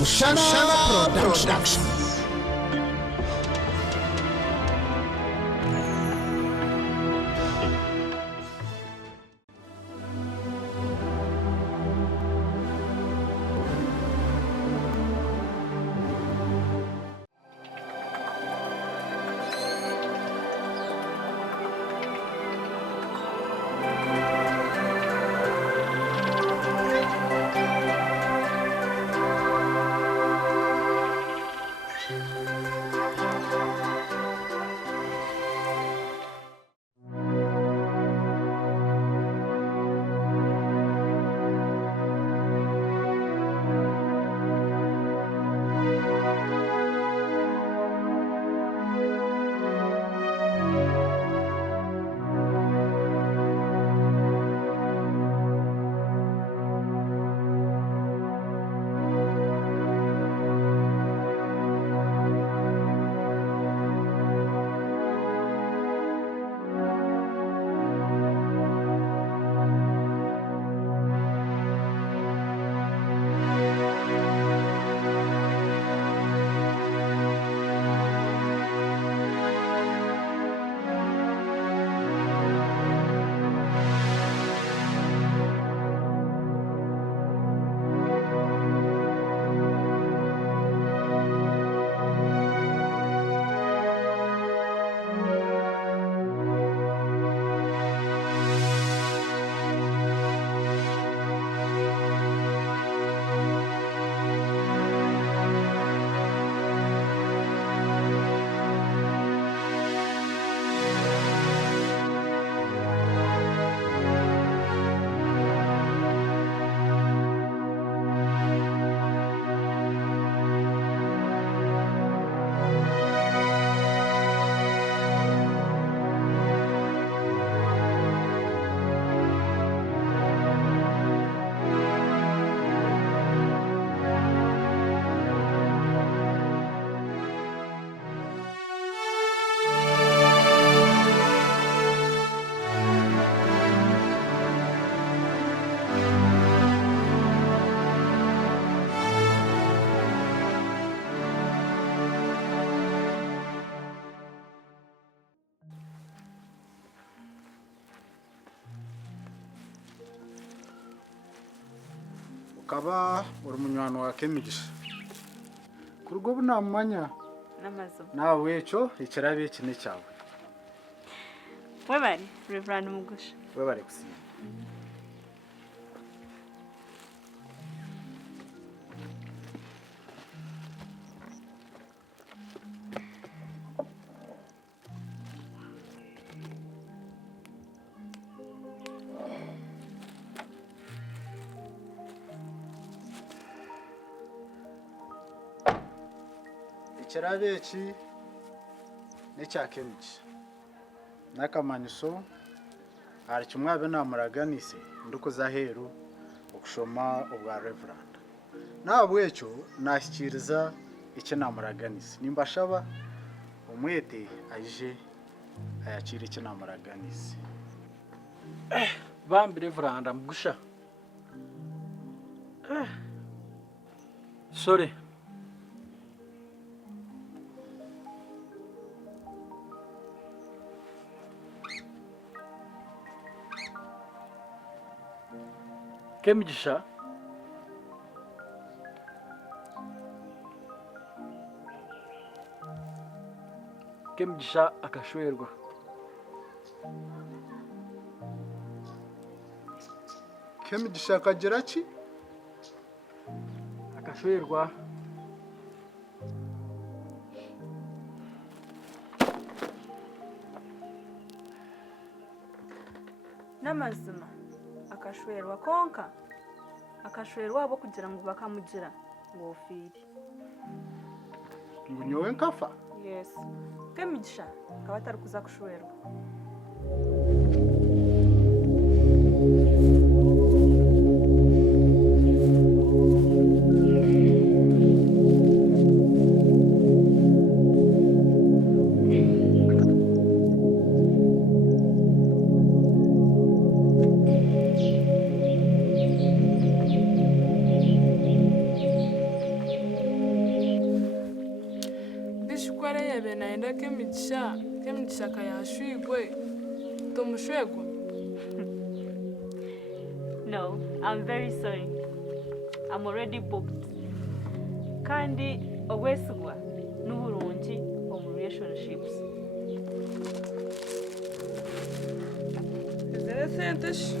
Mushana Production. Ukaba uri munywano wa Kemigisha ku rugo bunamanya n'amazu nawe echo ikirabe kine cyawe we bari Reverend Mugusha we bari gusinya ikirabe iki n'icya Kemigisha n'akamanyiso hari kimwabe namuraganise nduko zaheru okushoma obwa Reverend nabwe echo nashyikiriza icyo namuraganise nimbashaba umwete aje ayakira icyo namuraganise bambi Reverend Mugusha sorry Kemigisha Kemigisha akashwerwa Kemigisha akagira ki akashwerwa n'amazima akashwerwa konka akashwerwa abo kugira ngo bakamugira ngo ofiri ngo nyowe nkafa yes Kemigisha akaba atari kuza kushwerwa nenda k'emigisha kayashwigwe tumushwegwa. No, I'm very sorry. I'm already booked. Kandi obwesigwa n'uburungi omu relationships. Izere sente shi?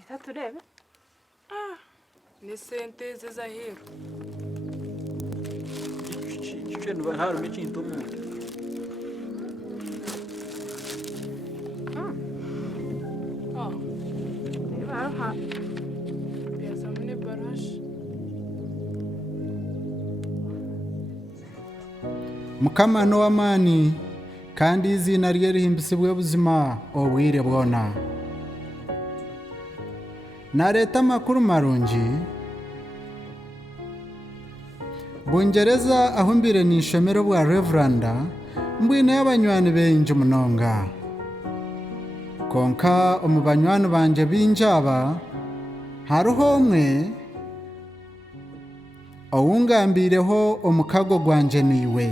Ita turebe. Ni sente z'aheru. Ikintu ntarume ikintu mu. Aha. Yazamune barashi. mukama n'uw'amani kandi izina rye rihimbisibwe buzima obwire bwona nareta amakuru marungi bungereza aho mbire ni ishomero bwa reveranda mbwine y'abanywani benji munonga konka omu banywani banje binjaba hariho omwe owungambireho omukago gwanje niwe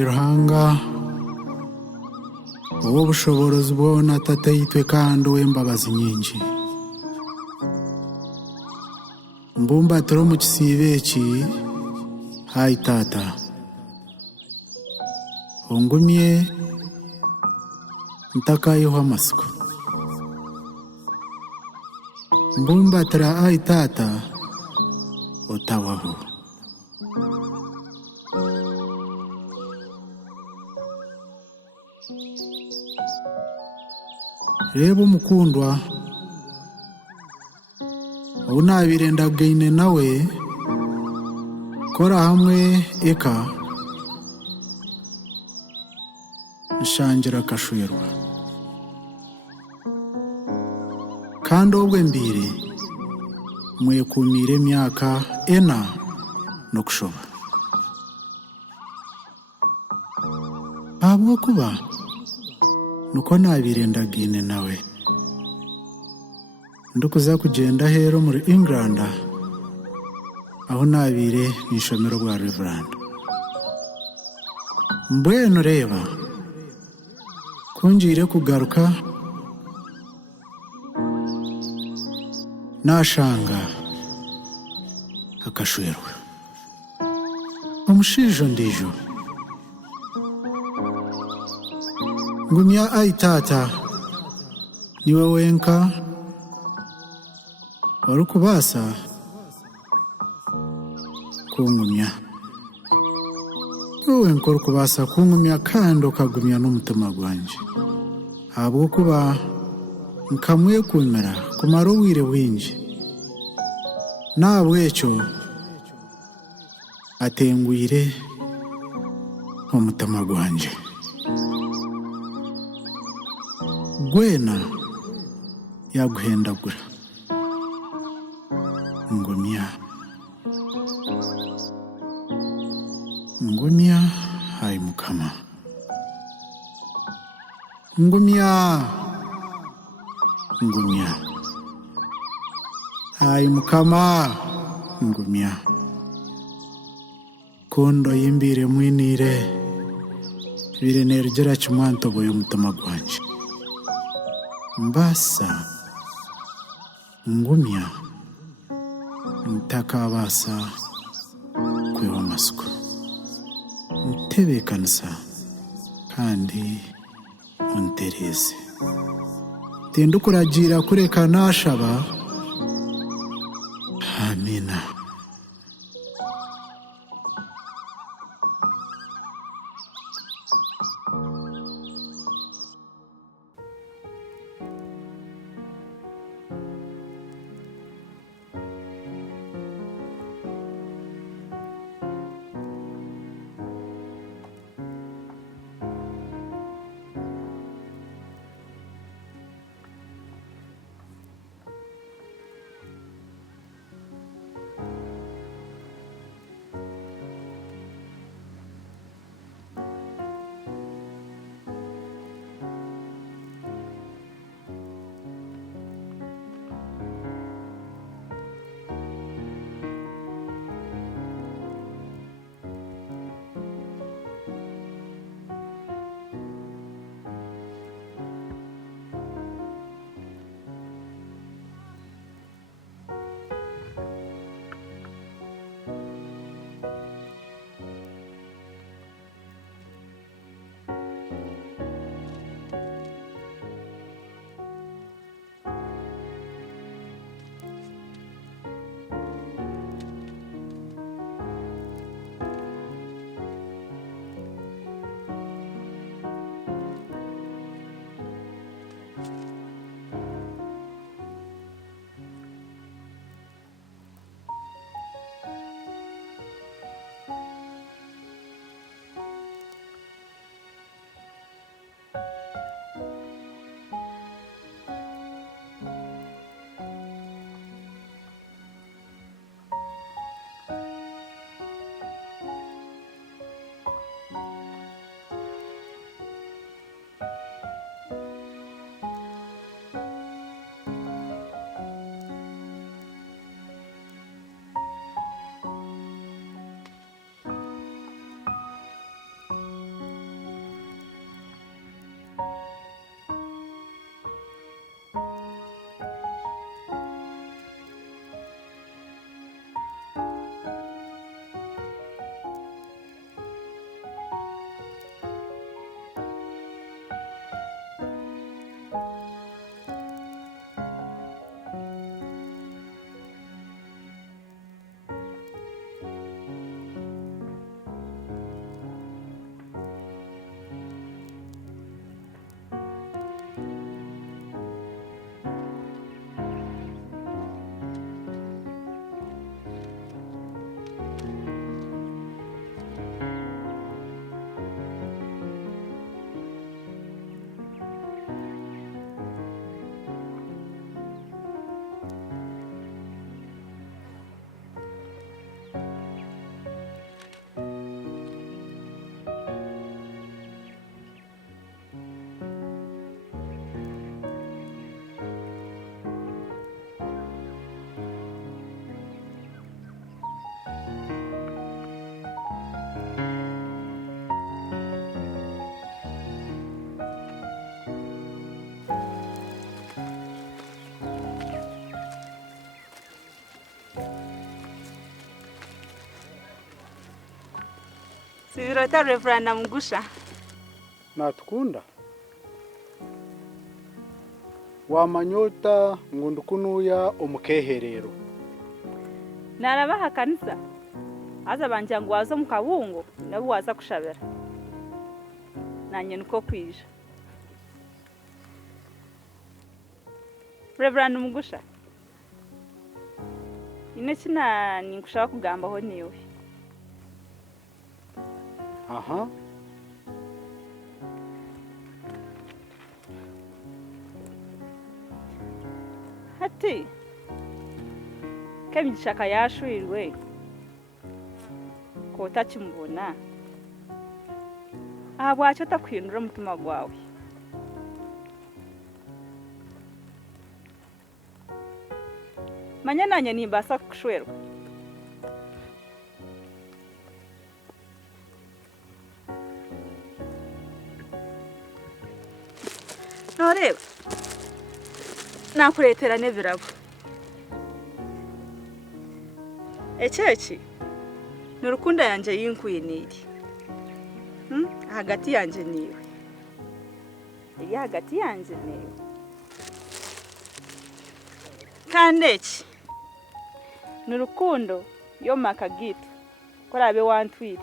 Iruhanga wowe ubushobozi bwona tata yitwe kandi uw'imbabazi nyinshi mbumbatiro mu kisibe eki hayi tata ongumye ntakayeho amasiko mbumbatira hayi tata otawaho reba umukundwa ubu nabirendagaine nawe kora hamwe eka nshangira akashwerwa kandi obwe mbire mwekumire emyaka 4 n'okushoba ahabw'okuba nuko nabirendagaine nawe ndukuza kugenda hero muri England aho nabire n'ishomero bwa Reverend mbwenu reba kunjire kugaruka nashanga akashwerwa omushijo ndijo ngumya ayi tata niwe wenka orukubasa kungumya niwe wenka orukubasa kungumya kandi okagumya n'omutima gwanje ahabw'okuba nkamwekumira kumara obwire bwingi nahabw'ekyo atengwire omutima gwanje gwena yaguhendagura ngumya hayi mukama ngumya hayi mukama ngumya kondo yimbire mwinire bire nerugera kimwantoboye omutima gwanje mbasa ngumya ntakabasa kwewa amasiko ntebekanisa kandi untereze tindukuragira kureka nashaba amina Sibirota Reverend Mugusha. Natukunda. Wamanyota ngundukunuya omukeherero. Narabaha kanisa. Aza banje ngo wazo mu kabungo nabo waza kushabera. Nanye nuko kwija. Reverend Mugusha. Ine kina ninkushaka kugambaho niwe. Aha. Hati. Kemishaka yashwirwe. Ko takimubona. Bwacyo takwindura umutima gwawe. Manya nanye nimbasa kushwerwa. Noreba. Nakuretera nebirabo. Echeki. Nurukunda yanje yinkuye niri. Hagati yanje niwe. Iri hagati yanje niwe. Kandeki. Nurukundo yo makagito. Korabe wantwiri.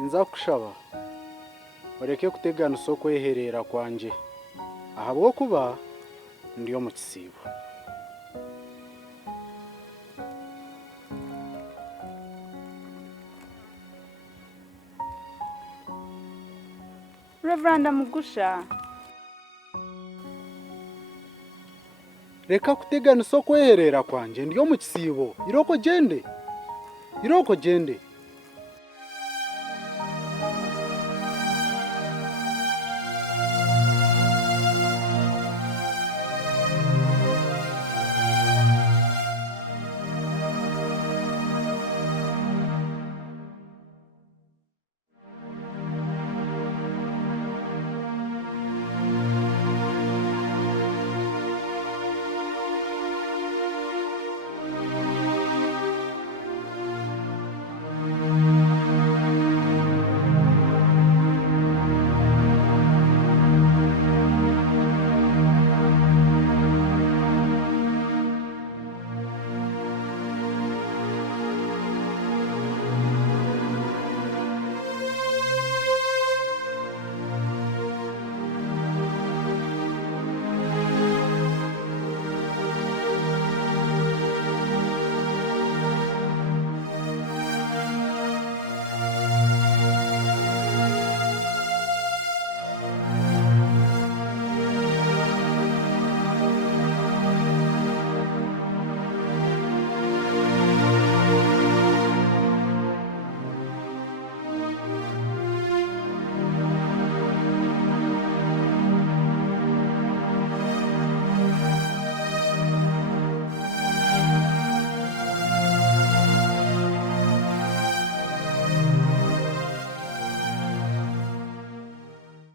Nza kushaba. Bareke kutegana isoko yeherera kwanje. Aha bwo kuba ndiyo mu kisibo. Reverend Mugusha. Reka kutegana isoko yeherera kwanje ndiyo mu kisibo. Iroko gende.